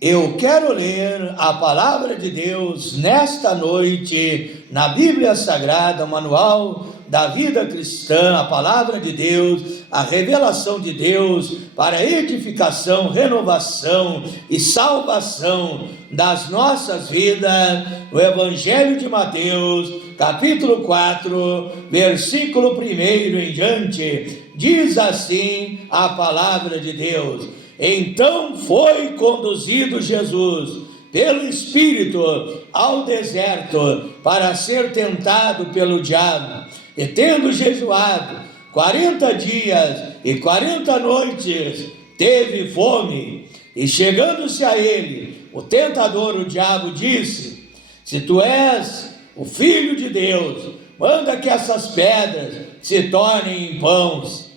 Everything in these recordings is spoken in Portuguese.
Eu quero ler a palavra de Deus nesta noite, na Bíblia Sagrada, Manual da Vida Cristã, a palavra de Deus, a revelação de Deus para edificação, renovação e salvação das nossas vidas, o Evangelho de Mateus, capítulo 4, versículo 1 em diante, diz assim a palavra de Deus: Então foi conduzido Jesus pelo Espírito ao deserto para ser tentado pelo diabo, e tendo jejuado 40 dias e 40 noites, teve fome. E chegando-se a ele, o tentador, o diabo, disse: Se tu és o Filho de Deus, manda que essas pedras se tornem em pães.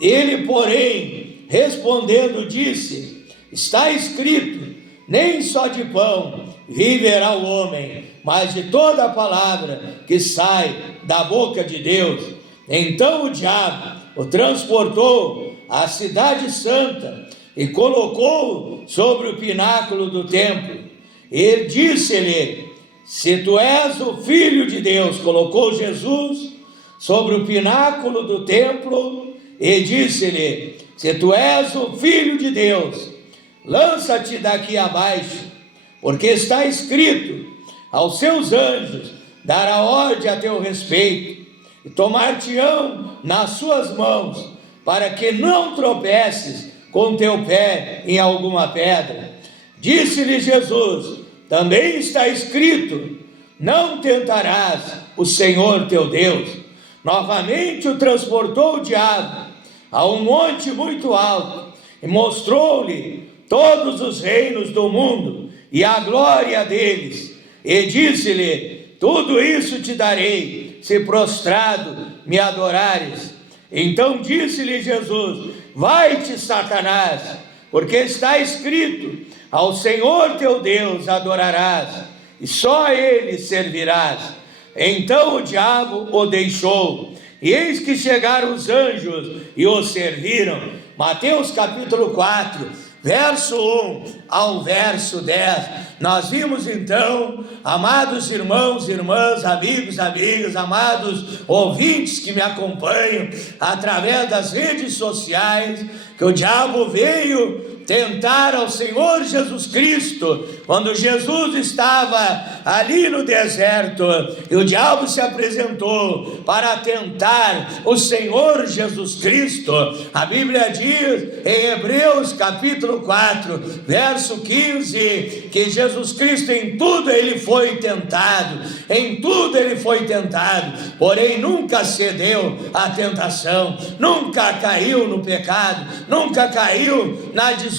Ele, porém, respondendo, disse: Está escrito, nem só de pão viverá o homem, mas de toda a palavra que sai da boca de Deus. Então o diabo o transportou à cidade santa e colocou sobre o pináculo do templo. E disse-lhe: Se tu és o Filho de Deus, colocou Jesus sobre o pináculo do templo e disse-lhe: Se tu és o Filho de Deus, lança-te daqui abaixo, porque está escrito: aos seus anjos dará ordem a teu respeito, e tomar-te-ão nas suas mãos, para que não tropeces com teu pé em alguma pedra. Disse-lhe Jesus: Também está escrito: Não tentarás o Senhor teu Deus. Novamente o transportou o diabo a um monte muito alto, e mostrou-lhe todos os reinos do mundo e a glória deles, e disse-lhe: Tudo isso te darei, se prostrado me adorares. Então disse-lhe Jesus: Vai-te, Satanás, porque está escrito: Ao Senhor teu Deus adorarás, e só a ele servirás. Então o diabo o deixou, e eis que chegaram os anjos e o serviram. Mateus capítulo 4, verso 1 ao verso 10. Nós vimos então, amados irmãos, irmãs, amigos, amigas, amados ouvintes que me acompanham através das redes sociais, que o diabo veio tentar ao Senhor Jesus Cristo, quando Jesus estava ali no deserto, e o diabo se apresentou para tentar o Senhor Jesus Cristo. A Bíblia diz em Hebreus capítulo 4, verso 15, que Jesus Cristo em tudo ele foi tentado, porém nunca cedeu à tentação, nunca caiu no pecado, nunca caiu na desobediência,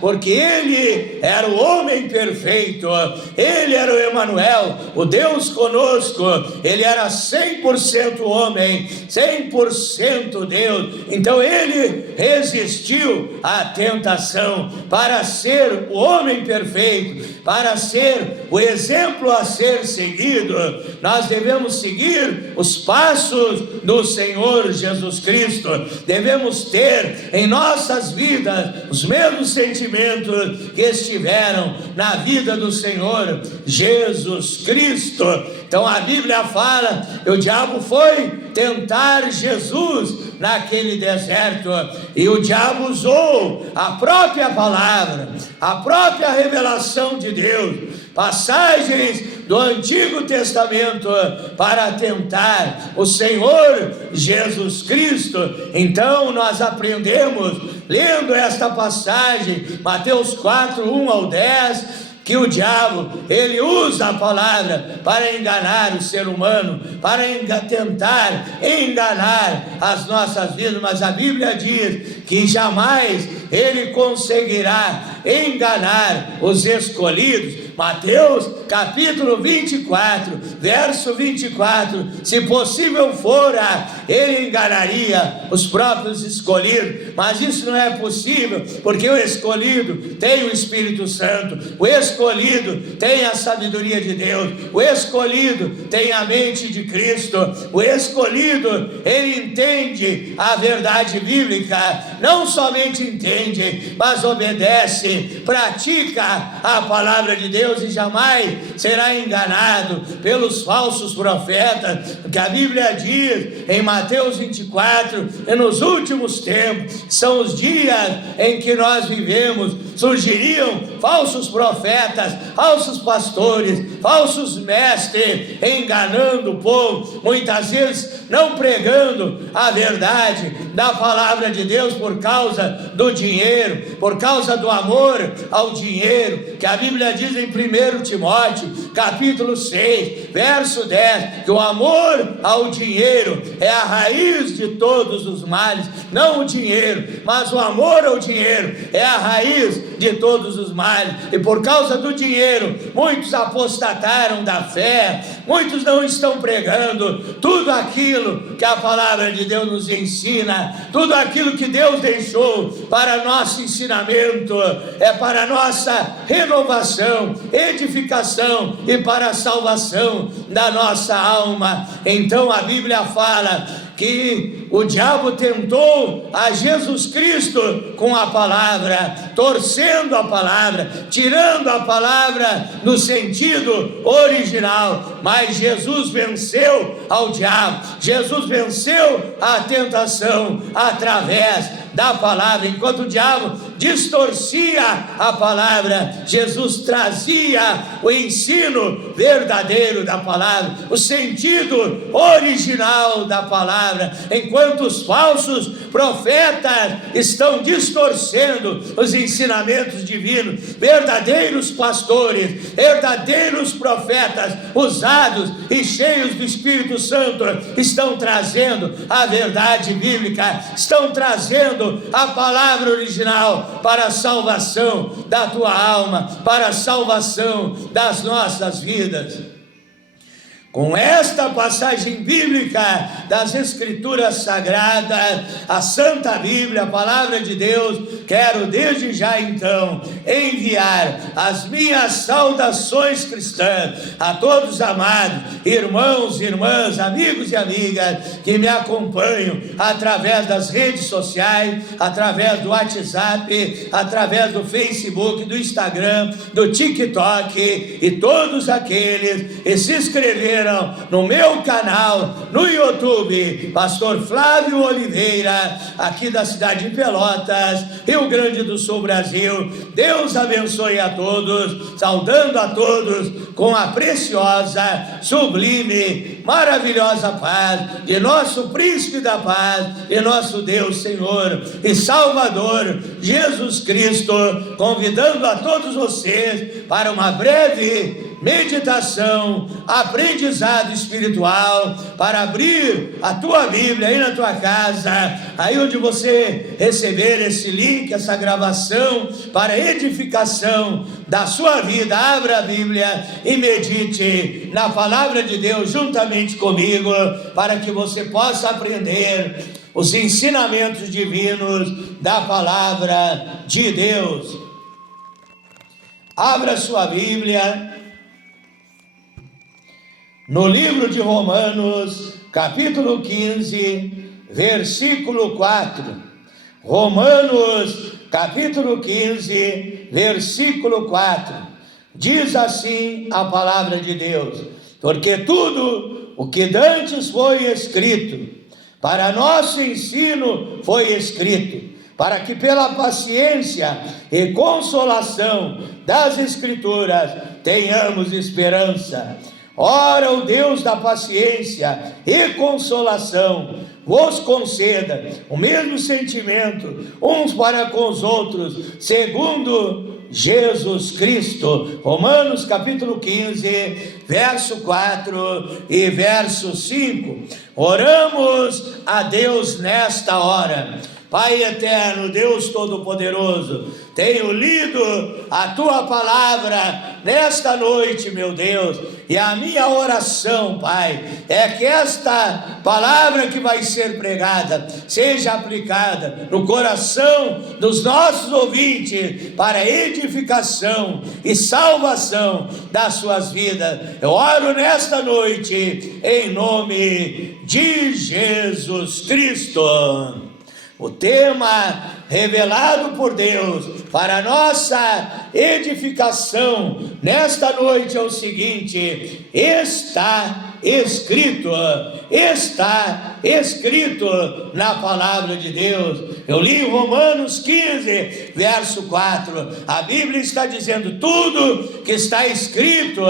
porque ele era o homem perfeito, ele era o Emanuel, o Deus conosco, ele era 100% homem, 100% Deus. Então ele resistiu à tentação para ser o homem perfeito, para ser o exemplo a ser seguido. Nós devemos seguir os passos do Senhor Jesus Cristo, devemos ter em nossas vidas os mesmos sentimentos que estiveram na vida do Senhor Jesus Cristo. Então a Bíblia fala que o diabo foi tentar Jesus naquele deserto, e o diabo usou a própria palavra, a própria revelação de Deus, passagens do Antigo Testamento, para tentar o Senhor Jesus Cristo. Então nós aprendemos, lendo esta passagem, Mateus 4, 1 ao 10, que o diabo, ele usa a palavra para enganar o ser humano, para tentar enganar as nossas vidas, mas a Bíblia diz que jamais ele conseguirá enganar os escolhidos. Mateus capítulo 24, verso 24, se possível fora, ele enganaria os próprios escolhidos, mas isso não é possível, porque o escolhido tem o Espírito Santo, o escolhido tem a sabedoria de Deus, o escolhido tem a mente de Cristo, o escolhido, ele entende a verdade bíblica, não somente entende, mas obedece conhece, pratica a palavra de Deus e jamais será enganado pelos falsos profetas, que a Bíblia diz em Mateus 24, e nos últimos tempos, são os dias em que nós vivemos, surgiriam falsos profetas, falsos pastores, falsos mestres, enganando o povo, muitas vezes não pregando a verdade da palavra de Deus por causa do dinheiro, por causa do amor ao dinheiro, que a Bíblia diz em 1 Timóteo, capítulo 6, verso 10, que o amor ao dinheiro é a raiz de todos os males, não o dinheiro, mas o amor ao dinheiro é a raiz de todos os males, e por causa do dinheiro, muitos apostataram da fé, muitos não estão pregando tudo aquilo que a palavra de Deus nos ensina, tudo aquilo que Deus deixou para nosso ensinamento, é para nossa renovação, edificação e para a salvação da nossa alma. Então a Bíblia fala que o diabo tentou a Jesus Cristo com a palavra, torcendo a palavra, tirando a palavra do sentido original, mas Jesus venceu ao diabo, Jesus venceu a tentação através da palavra. Enquanto o diabo distorcia a palavra, Jesus trazia o ensino verdadeiro da palavra, o sentido original da palavra. Enquanto os falsos profetas estão distorcendo os ensinamentos divinos, verdadeiros pastores, verdadeiros profetas usados e cheios do Espírito Santo estão trazendo a verdade bíblica, estão trazendo a palavra original para a salvação da tua alma, para a salvação das nossas vidas. Com esta passagem bíblica das Escrituras Sagradas, a Santa Bíblia, a Palavra de Deus, quero desde já então enviar as minhas saudações cristãs a todos os amados irmãos e irmãs, amigos e amigas que me acompanham através das redes sociais, através do WhatsApp, através do Facebook, do Instagram, do TikTok, e todos aqueles que se inscreveram no meu canal no YouTube, Pastor Flávio Oliveira, aqui da cidade de Pelotas, Rio Grande do Sul, Brasil. Deus abençoe a todos, saudando a todos com a preciosa, sublime, maravilhosa paz de nosso Príncipe da Paz, de nosso Deus, Senhor e Salvador Jesus Cristo, convidando a todos vocês para uma breve meditação, aprendizado espiritual, para abrir a tua Bíblia aí na tua casa, aí onde você receber esse link, essa gravação, para edificação da sua vida. Abra a Bíblia e medite na palavra de Deus juntamente comigo, para que você possa aprender os ensinamentos divinos da palavra de Deus. Abra sua Bíblia no livro de Romanos, capítulo 15, versículo 4. Romanos, capítulo 15, versículo 4. Diz assim a palavra de Deus: porque tudo o que dantes foi escrito, para nosso ensino foi escrito, para que pela paciência e consolação das Escrituras tenhamos esperança. Ora, o Deus da paciência e consolação vos conceda o mesmo sentimento uns para com os outros, segundo Jesus Cristo. Romanos capítulo 15, verso 4 e verso 5. Oramos a Deus nesta hora. Pai eterno, Deus Todo-Poderoso, tenho lido a Tua palavra nesta noite, meu Deus, e a minha oração, Pai, é que esta palavra que vai ser pregada seja aplicada no coração dos nossos ouvintes para edificação e salvação das suas vidas. Eu oro nesta noite em nome de Jesus Cristo. O tema revelado por Deus para a nossa edificação nesta noite é o seguinte: está escrito na palavra de Deus. Eu li em Romanos 15, verso 4, a Bíblia está dizendo tudo que está escrito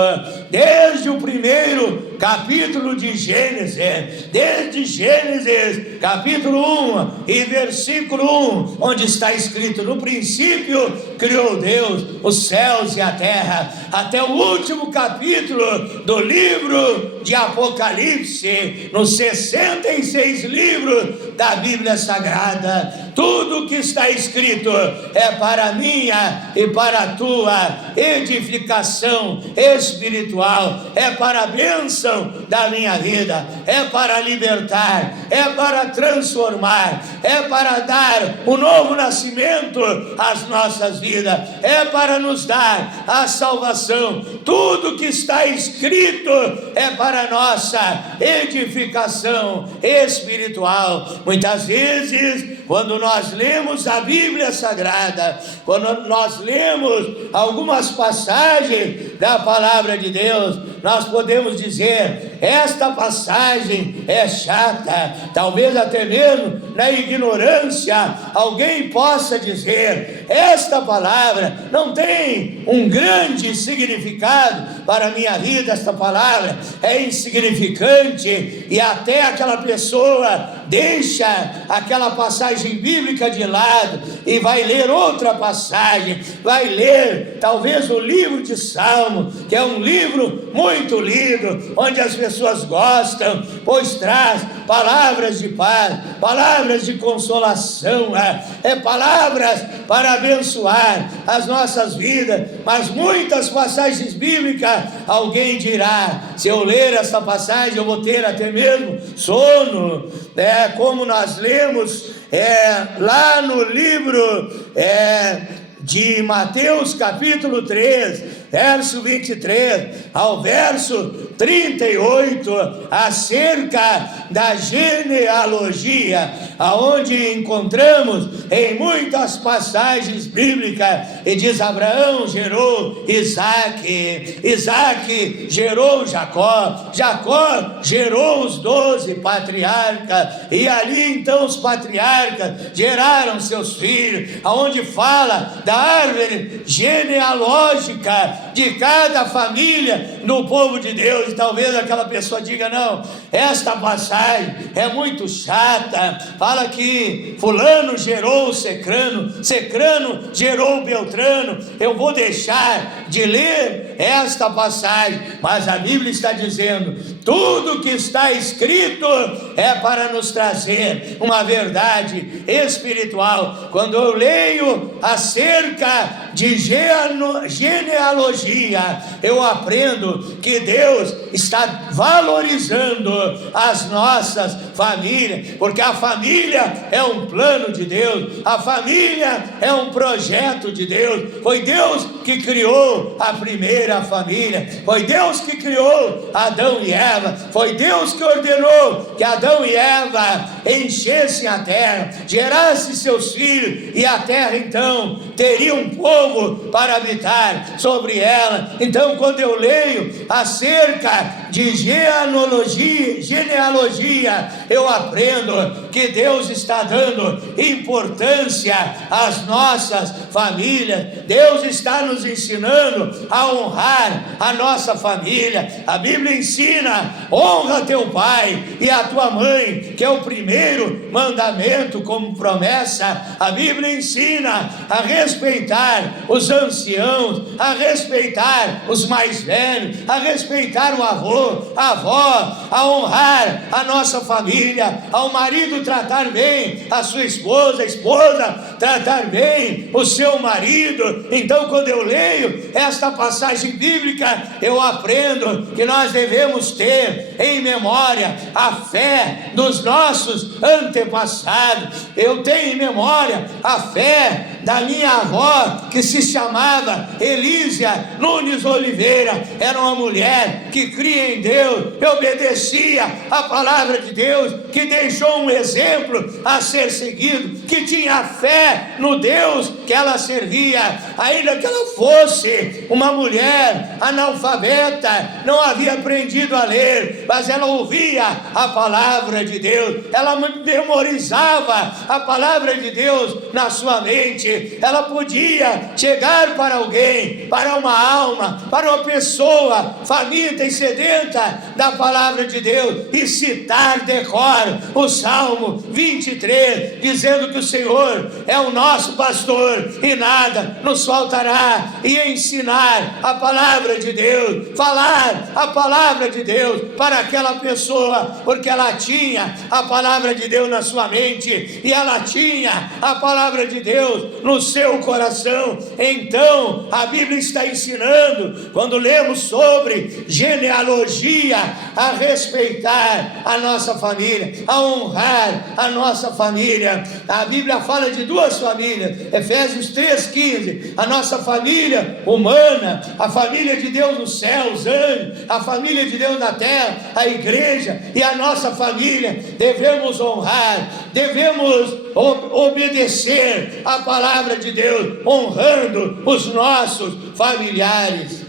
desde o primeiro capítulo de Gênesis, desde Gênesis capítulo 1 e versículo 1, onde está escrito: no princípio criou Deus os céus e a terra, até o último capítulo do livro de Apocalipse, nos 66 livros da Bíblia Sagrada. Tudo que está escrito é para a minha e para a tua edificação espiritual, é para a bênção da minha vida, é para libertar, é para transformar, é para dar um novo nascimento às nossas vidas, é para nos dar a salvação. Tudo que está escrito é para a nossa edificação espiritual. Muitas vezes, quando nós lemos a Bíblia Sagrada, quando nós lemos algumas passagens da palavra de Deus, nós podemos dizer: esta passagem é chata. Talvez até mesmo na ignorância alguém possa dizer: esta palavra não tem um grande significado para a minha vida, esta palavra é insignificante. E até aquela pessoa deixa aquela passagem bíblica de lado e vai ler outra passagem, vai ler talvez o livro de Salmo, que é um livro muito lido, onde as pessoas gostam, pois traz palavras de paz, palavras de consolação, palavras para abençoar as nossas vidas. Mas muitas passagens bíblicas, alguém dirá: se eu ler essa passagem eu vou ter até mesmo sono, como nós lemos lá no livro de Mateus capítulo 3, verso 23 ao verso 38, acerca da genealogia, aonde encontramos em muitas passagens bíblicas, e diz: Abraão gerou Isaque, Isaque gerou Jacó, Jacó gerou os 12 patriarcas, e ali então os patriarcas geraram seus filhos, aonde fala da árvore genealógica de cada família no povo de Deus. E talvez aquela pessoa diga: não, esta passagem é muito chata, fala que fulano gerou Cecrano, Cecrano gerou Beltrano, eu vou deixar de ler esta passagem. Mas a Bíblia está dizendo: tudo que está escrito é para nos trazer uma verdade espiritual. Quando eu leio acerca de genealogia, eu aprendo que Deus está valorizando as nossas famílias, porque a família é um plano de Deus, a família é um projeto de Deus. Foi Deus que criou a primeira família, foi Deus que criou Adão e Eva, foi Deus que ordenou que Adão e Eva enchessem a terra, gerassem seus filhos, e a terra então teria um povo para habitar sobre ela. Então, quando eu leio acerca de genealogia, eu aprendo que Deus está dando importância às nossas famílias. Deus está nos ensinando a honrar a nossa família. A Bíblia ensina: honra teu pai e a tua mãe, que é o primeiro mandamento como promessa. A Bíblia ensina a respeitar os anciãos, a respeitar os mais velhos, a respeitar o avô, a avó, a honrar a nossa família, ao marido tratar bem a sua esposa, a esposa tratar bem o seu marido. Então, quando eu leio esta passagem bíblica, eu aprendo que nós devemos ter em memória a fé dos nossos antepassados. Eu tenho em memória a fé da minha avó, que se chamava Elísia Nunes Oliveira. Era uma mulher que cria em Deus, obedecia a palavra de Deus, que deixou um exemplo a ser seguido. que tinha fé no Deus que ela servia, ainda que ela fosse uma mulher analfabeta, não havia aprendido a ler, mas ela ouvia a palavra de Deus, ela memorizava a palavra de Deus na sua mente, ela podia chegar para alguém, para uma alma, para uma pessoa faminta e sedenta da palavra de Deus, e citar de cor o Salmo 23, dizendo que o Senhor é o nosso pastor e nada nos faltará, e ensinar a palavra de Deus, falar a palavra de Deus para aquela pessoa, porque ela tinha a palavra de Deus na sua mente, e ela tinha a palavra de Deus no seu coração. Então a Bíblia está ensinando, quando lemos sobre genealogia, a respeitar a nossa família, a honrar a nossa família. A Bíblia fala de duas famílias, Efésios 3,15, a nossa família humana, a família de Deus no céu, os anjos, a família de Deus na terra, a igreja, e a nossa família. Devemos honrar, devemos obedecer a palavra de Deus, honrando os nossos familiares.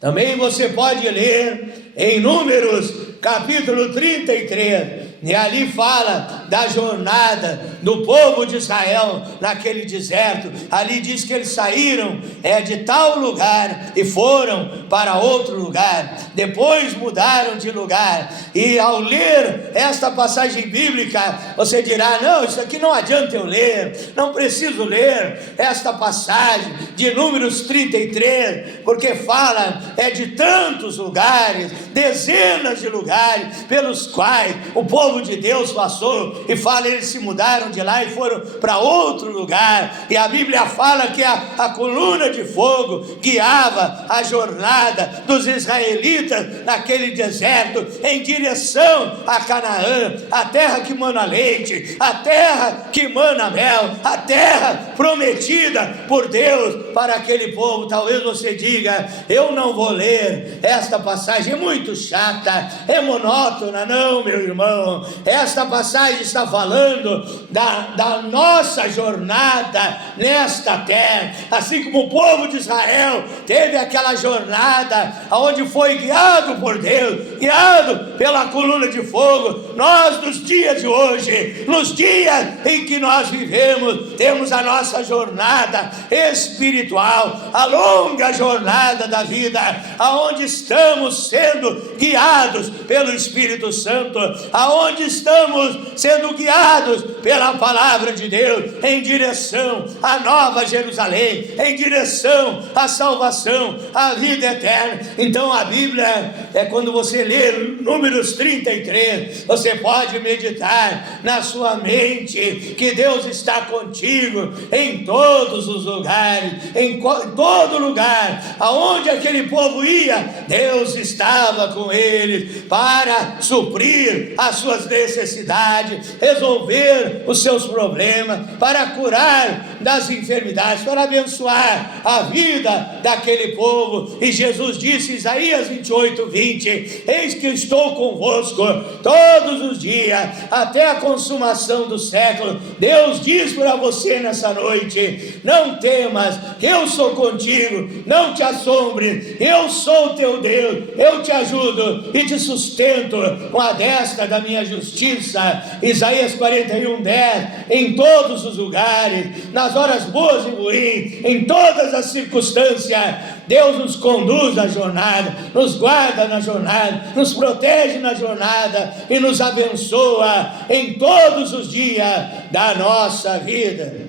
Também você pode ler em Números capítulo 33, e ali fala da jornada do povo de Israel naquele deserto. Ali diz que eles saíram de tal lugar e foram para outro lugar, depois mudaram de lugar. E ao ler esta passagem bíblica, você dirá: não, isso aqui não adianta eu ler, não preciso ler esta passagem de Números 33, porque fala de tantos lugares, dezenas de lugares pelos quais o povo de Deus passou, e fala, eles se mudaram de lá e foram para outro lugar. E a Bíblia fala que a coluna de fogo guiava a jornada dos israelitas naquele deserto, em direção a Canaã, a terra que mana leite, a terra que mana mel, a terra prometida por Deus para aquele povo. Talvez você diga: eu não vou ler esta passagem, é muito chata, é monótona. Não, meu irmão, esta passagem está falando da nossa jornada nesta terra, assim como o povo de Israel teve aquela jornada onde foi guiado por Deus, guiado pela coluna de fogo. Nós, nos dias de hoje, nos dias em que nós vivemos, temos a nossa jornada espiritual, a longa jornada da vida, aonde estamos sendo guiados pelo Espírito Santo, aonde estamos sendo guiados pela palavra de Deus, em direção à Nova Jerusalém, em direção à salvação, à vida eterna. Então a Bíblia, quando você lê Números 33, você pode meditar na sua mente que Deus está contigo em todos os lugares, em todo lugar aonde aquele povo ia, Deus estava com eles para suprir as suas necessidades, resolver os seus problemas, para curar das enfermidades, para abençoar a vida daquele povo. E Jesus disse em Isaías 28:20: eis que eu estou convosco todos os dias, até a consumação do século. Deus diz para você nessa noite: não temas, que eu sou contigo, não te assombres, eu sou teu Deus, eu te ajudo e te sustento com a destra da minha justiça. Isaías 41:10: em todos os lugares, nas horas boas e ruins, em todas as circunstâncias, Deus nos conduz na jornada, nos guarda na jornada, nos protege na jornada e nos abençoa em todos os dias da nossa vida.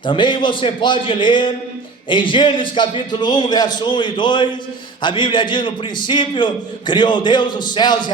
Também você pode ler em Gênesis capítulo 1, verso 1 e 2, a Bíblia diz: no princípio criou Deus os céus e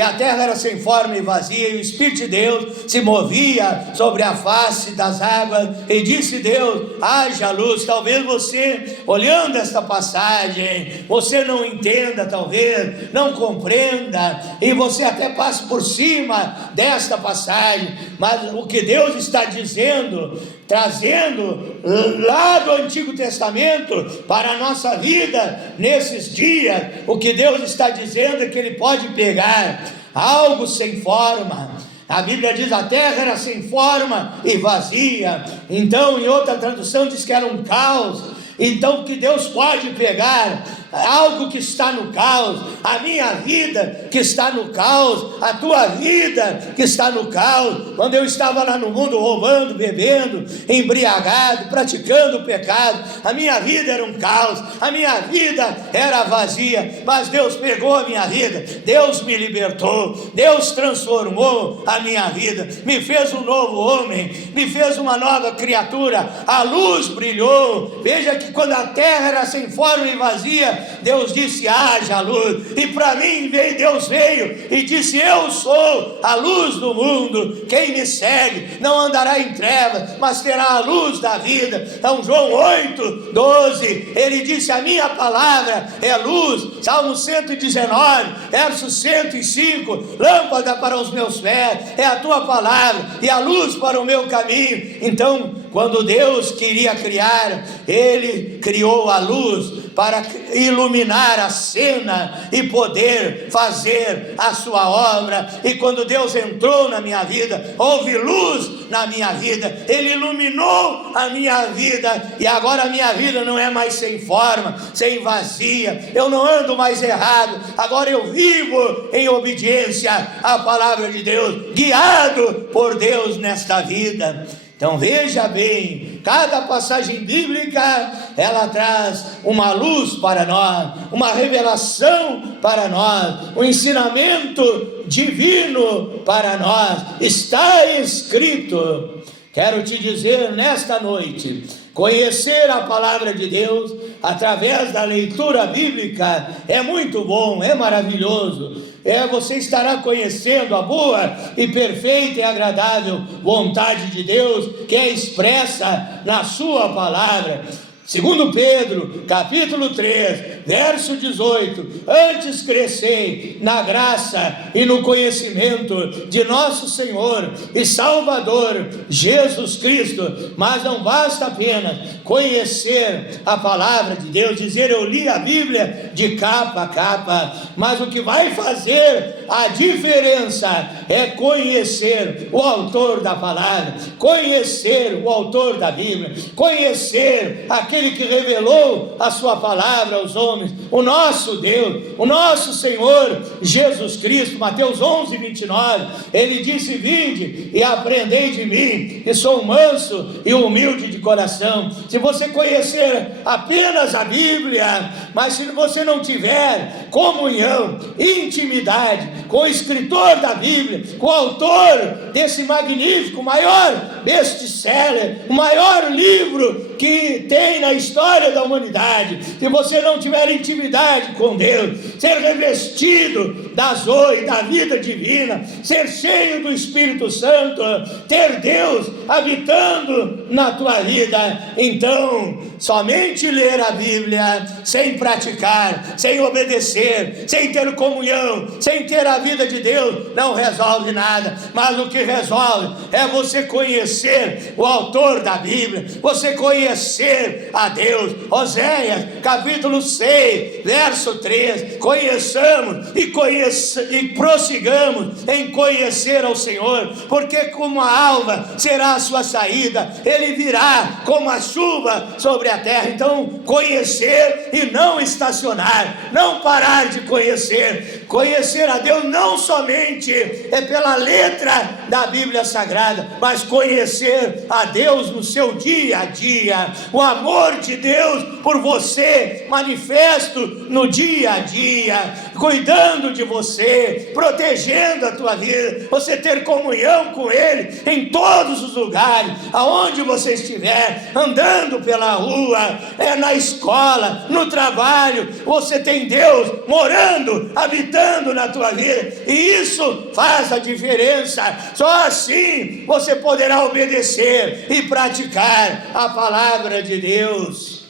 a terra era sem forma e vazia, e o Espírito de Deus se movia sobre a face das águas, e disse Deus: haja luz. Talvez você, olhando esta passagem, você não entenda, talvez não compreenda, e você até passe por cima desta passagem, mas o que Deus está dizendo, trazendo lá do Antigo Testamento para a nossa vida nesses dias, o que Deus está dizendo é que Ele pode pegar algo sem forma, A Bíblia diz: a terra era sem forma e vazia. Então, em outra tradução, diz que era um caos. Então, que Deus pode pegar algo que está no caos, a minha vida que está no caos, a tua vida que está no caos. Quando eu estava lá no mundo roubando, bebendo, embriagado, praticando o pecado, a minha vida era um caos, a minha vida era vazia, mas Deus pegou a minha vida, Deus me libertou, Deus transformou a minha vida, me fez um novo homem, me fez uma nova criatura, a luz brilhou. Veja que quando a terra era sem forma e vazia, Deus disse: haja luz. E para mim Deus veio e disse: eu sou a luz do mundo, quem me segue não andará em trevas, mas terá a luz da vida. Então João 8:12, ele disse: a minha palavra é luz. Salmo 119, verso 105, lâmpada para os meus pés é a tua palavra e a luz para o meu caminho. Então, quando Deus queria criar, Ele criou a luz para iluminar a cena e poder fazer a sua obra. E quando Deus entrou na minha vida, houve luz na minha vida, Ele iluminou a minha vida, e agora a minha vida não é mais sem forma, sem vazia, eu não ando mais errado, agora eu vivo em obediência à palavra de Deus, guiado por Deus nesta vida. Então veja bem, cada passagem bíblica, ela traz uma luz para nós, uma revelação para nós, um ensinamento divino para nós, está escrito. Quero te dizer nesta noite, conhecer a palavra de Deus através da leitura bíblica é muito bom, é maravilhoso. Você estará conhecendo a boa e perfeita e agradável vontade de Deus, que é expressa na sua palavra. Segundo Pedro, capítulo 3, verso 18, antes crescei na graça e no conhecimento de nosso Senhor e Salvador Jesus Cristo. Mas não basta apenas conhecer a palavra de Deus, dizer eu li a Bíblia de capa a capa, mas o que vai fazer a diferença é conhecer o autor da palavra, conhecer o autor da Bíblia, conhecer aquele que revelou a sua palavra aos homens, o nosso Deus, o nosso Senhor Jesus Cristo. Mateus 11:29, ele disse: vinde e aprendei de mim, que sou manso e humilde de coração. Se você conhecer apenas a Bíblia, mas se você não tiver comunhão, intimidade com o escritor da Bíblia, com o autor desse magnífico, maior best-seller, o maior livro que tem na história da humanidade, se você não tiver intimidade com Deus, ser revestido da zoe, da vida divina, ser cheio do Espírito Santo, ter Deus habitando na tua vida, então somente ler a Bíblia sem praticar, sem obedecer, sem ter comunhão, sem ter a vida de Deus, não resolve nada. Mas o que resolve é você conhecer o autor da Bíblia, você conhecer a Deus. Oséias capítulo 6, verso 3, conheçamos e prossigamos em conhecer ao Senhor, porque como a alva será a sua saída, ele virá como a chuva sobre a terra. Então conhecer e não estacionar, não parar de conhecer a Deus não somente é pela letra da Bíblia Sagrada, mas conhecer a Deus no seu dia a dia, o amor de Deus por você manifesto no dia a dia, cuidando de você, protegendo a tua vida, você ter comunhão com Ele em todos os lugares, aonde você estiver, andando pela rua, na escola, no trabalho, você tem Deus morando, habitando na tua vida, e isso faz a diferença. Só assim você poderá obedecer e praticar a palavra de Deus.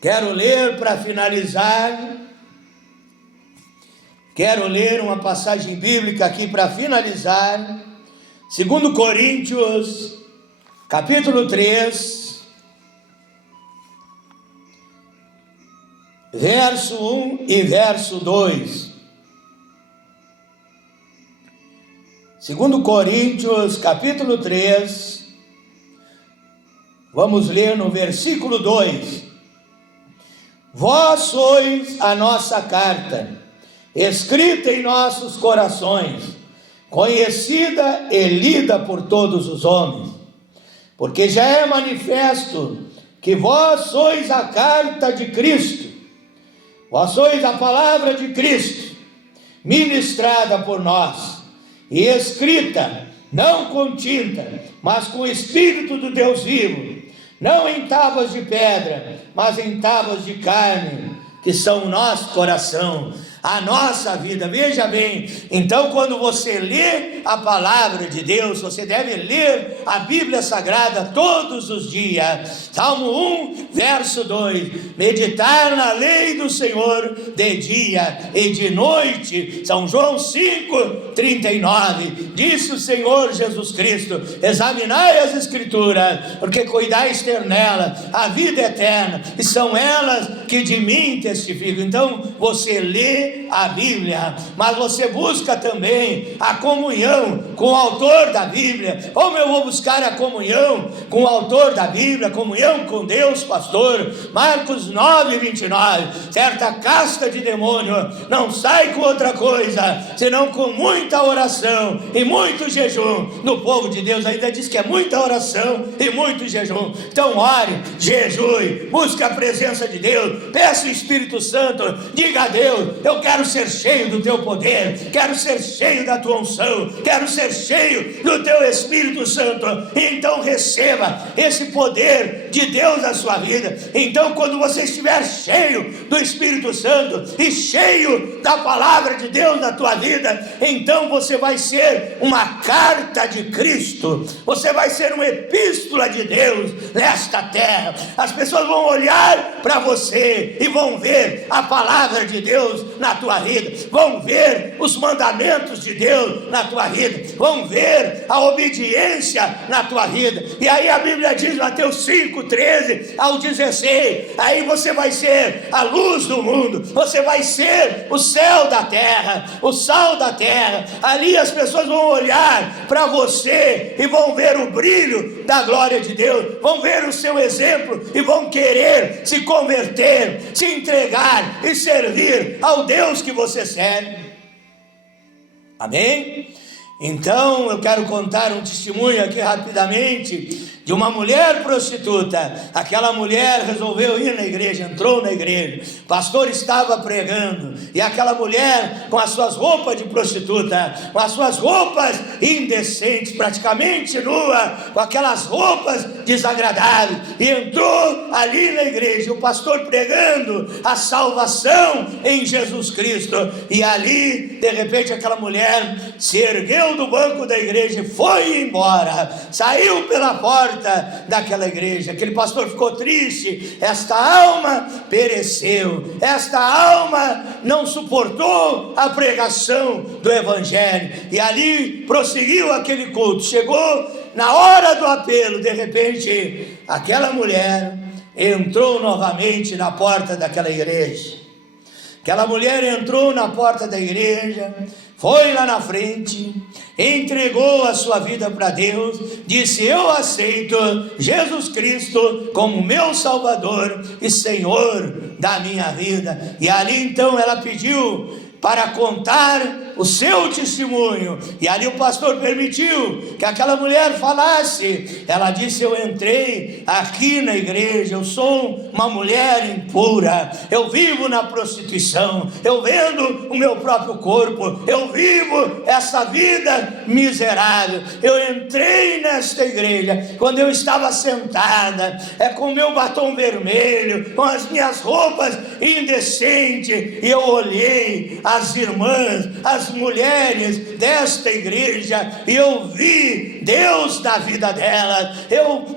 Quero ler para finalizar, quero ler uma passagem bíblica aqui para finalizar, 2 Coríntios, capítulo 3, verso 1 e verso 2. 2 Coríntios, capítulo 3, vamos ler no versículo 2. Vós sois a nossa carta, escrita em nossos corações, conhecida e lida por todos os homens, porque já é manifesto que vós sois a carta de Cristo, vós sois a palavra de Cristo, ministrada por nós, e escrita, não com tinta, mas com o Espírito do Deus vivo, não em tábuas de pedra, mas em tábuas de carne, que são o nosso coração, a nossa vida. Veja bem, então quando você lê a palavra de Deus, você deve ler a Bíblia Sagrada todos os dias. Salmo 1, verso 2, meditar na lei do Senhor de dia e de noite. São João 5, 39, disse o Senhor Jesus Cristo: examinai as Escrituras, porque cuidais ter nela a vida eterna, e são elas que de mim testificam. Então você lê a Bíblia, mas você busca também a comunhão com o autor da Bíblia. Como eu vou buscar a comunhão com o autor da Bíblia, comunhão com Deus, pastor? Marcos 9, 29, certa casta de demônio não sai com outra coisa, senão com muita oração e muito jejum. No povo de Deus ainda diz que é muita oração e muito jejum. Então ore, jejue, busque a presença de Deus, peça o Espírito Santo, diga a Deus: eu quero ser cheio do teu poder, quero ser cheio da tua unção, quero ser cheio do teu Espírito Santo. E então receba esse poder de Deus na sua vida. Então quando você estiver cheio do Espírito Santo e cheio da palavra de Deus na tua vida, então você vai ser uma carta de Cristo, você vai ser uma epístola de Deus nesta terra. As pessoas vão olhar para você e vão ver a palavra de Deus na tua vida, vão ver os mandamentos de Deus na tua vida, vão ver a obediência na tua vida. E aí a Bíblia diz, Mateus 5, 13 ao 16, aí você vai ser a luz do mundo, você vai ser o céu da terra, o sal da terra. Ali as pessoas vão olhar para você e vão ver o brilho da glória de Deus, vão ver o seu exemplo e vão querer se converter, se entregar e servir ao Deus que você serve. Amém? Então eu quero contar um testemunho aqui rapidamente de uma mulher prostituta. Aquela mulher resolveu ir na igreja, entrou na igreja, o pastor estava pregando, e aquela mulher com as suas roupas de prostituta, com as suas roupas indecentes, praticamente nua, com aquelas roupas desagradáveis, e entrou ali na igreja, o pastor pregando a salvação em Jesus Cristo, e ali de repente aquela mulher se ergueu do banco da igreja e foi embora, saiu pela porta daquela igreja. Aquele pastor ficou triste, esta alma pereceu, esta alma não suportou a pregação do evangelho, e ali prosseguiu aquele culto. Chegou na hora do apelo, de repente aquela mulher entrou novamente na porta daquela igreja. Aquela mulher entrou na porta da igreja, foi lá na frente, entregou a sua vida para Deus, disse: eu aceito Jesus Cristo como meu Salvador e Senhor da minha vida. E ali então ela pediu para contar o seu testemunho, e ali o pastor permitiu que aquela mulher falasse. Ela disse: eu entrei aqui na igreja, eu sou uma mulher impura, eu vivo na prostituição, eu vendo o meu próprio corpo, eu vivo essa vida miserável. Eu entrei nesta igreja quando eu estava sentada, com o meu batom vermelho, com as minhas roupas indecentes, e eu olhei as irmãs, as mulheres desta igreja, e eu vi Deus na vida delas,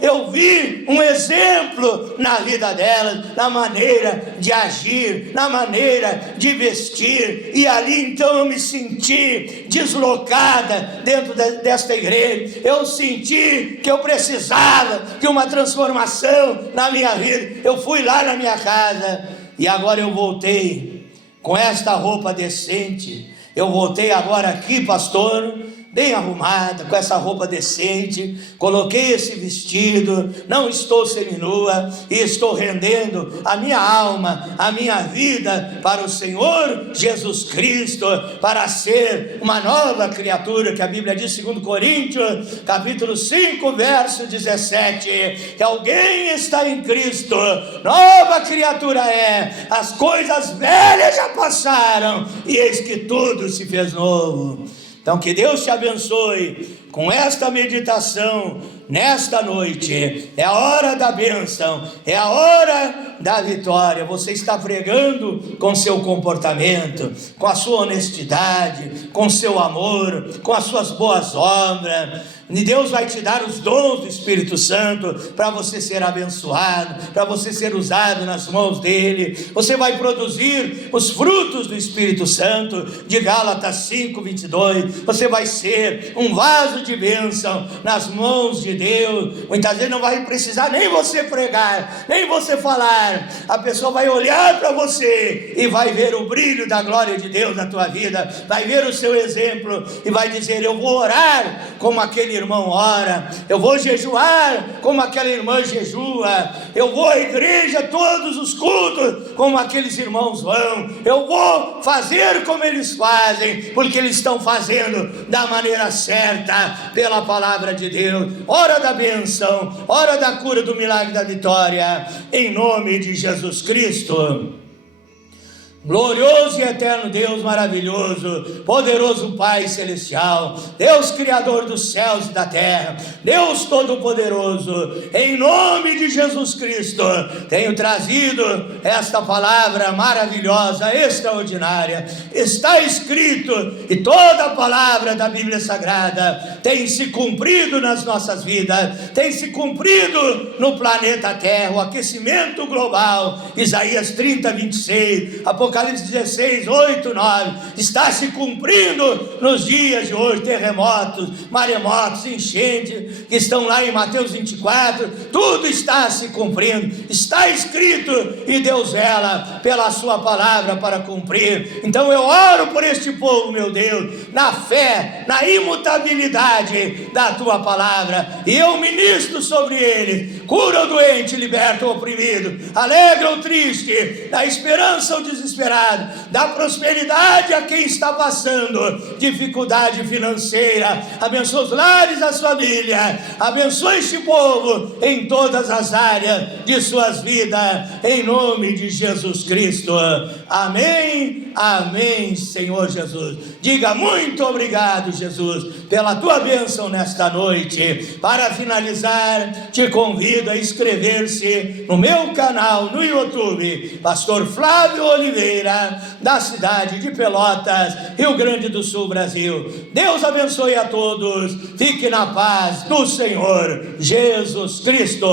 eu vi um exemplo na vida delas, na maneira de agir, na maneira de vestir, e ali então eu me senti deslocada dentro desta igreja. Eu senti que eu precisava de uma transformação na minha vida. Eu fui lá na minha casa, e agora eu voltei com esta roupa decente. Eu voltei agora aqui, pastor, bem arrumada, com essa roupa decente, coloquei esse vestido, não estou seminua e estou rendendo a minha alma, a minha vida para o Senhor Jesus Cristo, para ser uma nova criatura, que a Bíblia diz, 2 Coríntios, capítulo 5, verso 17, que alguém está em Cristo, nova criatura é, as coisas velhas já passaram, e eis que tudo se fez novo. Então que Deus te abençoe com esta meditação nesta noite. É a hora da bênção, é a hora da vitória. Você está pregando com seu comportamento, com a sua honestidade, com seu amor, com as suas boas obras. E Deus vai te dar os dons do Espírito Santo para você ser abençoado, para você ser usado nas mãos dele. Você vai produzir os frutos do Espírito Santo, de Gálatas 5:22. Você vai ser um vaso de bênção nas mãos de Deus. Muitas vezes não vai precisar nem você pregar, nem você falar. A pessoa vai olhar para você e vai ver o brilho da glória de Deus na tua vida, vai ver o seu exemplo e vai dizer: eu vou orar como aquele irmão ora, eu vou jejuar como aquela irmã jejua, eu vou à igreja todos os cultos como aqueles irmãos vão, eu vou fazer como eles fazem, porque eles estão fazendo da maneira certa, pela palavra de Deus. Hora da bênção, hora da cura, do milagre, da vitória, em nome de Jesus Cristo. Glorioso e eterno Deus, maravilhoso, poderoso Pai celestial, Deus criador dos céus e da terra, Deus todo-poderoso, em nome de Jesus Cristo, tenho trazido esta palavra maravilhosa, extraordinária. Está escrito, e toda a palavra da Bíblia Sagrada tem se cumprido nas nossas vidas, tem se cumprido no planeta Terra, o aquecimento global, Isaías 30:26, Apocalipse 16, 8, 9, está se cumprindo nos dias de hoje. Terremotos, maremotos, enchentes, que estão lá em Mateus 24, tudo está se cumprindo, está escrito, e Deus vela pela sua palavra para cumprir. Então eu oro por este povo, meu Deus, na fé, na imutabilidade da tua palavra, e eu ministro sobre eles, cura o doente, liberta o oprimido, alegra o triste, dá esperança ao desesperado, dá prosperidade a quem está passando dificuldade financeira. Abençoa os lares, as famílias, abençoa este povo em todas as áreas de suas vidas, em nome de Jesus Cristo. Amém, amém, Senhor Jesus. Diga: muito obrigado, Jesus, pela tua bênção nesta noite. Para finalizar, te convido a inscrever-se no meu canal no YouTube, Pastor Flávio Oliveira, da cidade de Pelotas, Rio Grande do Sul, Brasil. Deus abençoe a todos. Fique na paz do Senhor Jesus Cristo.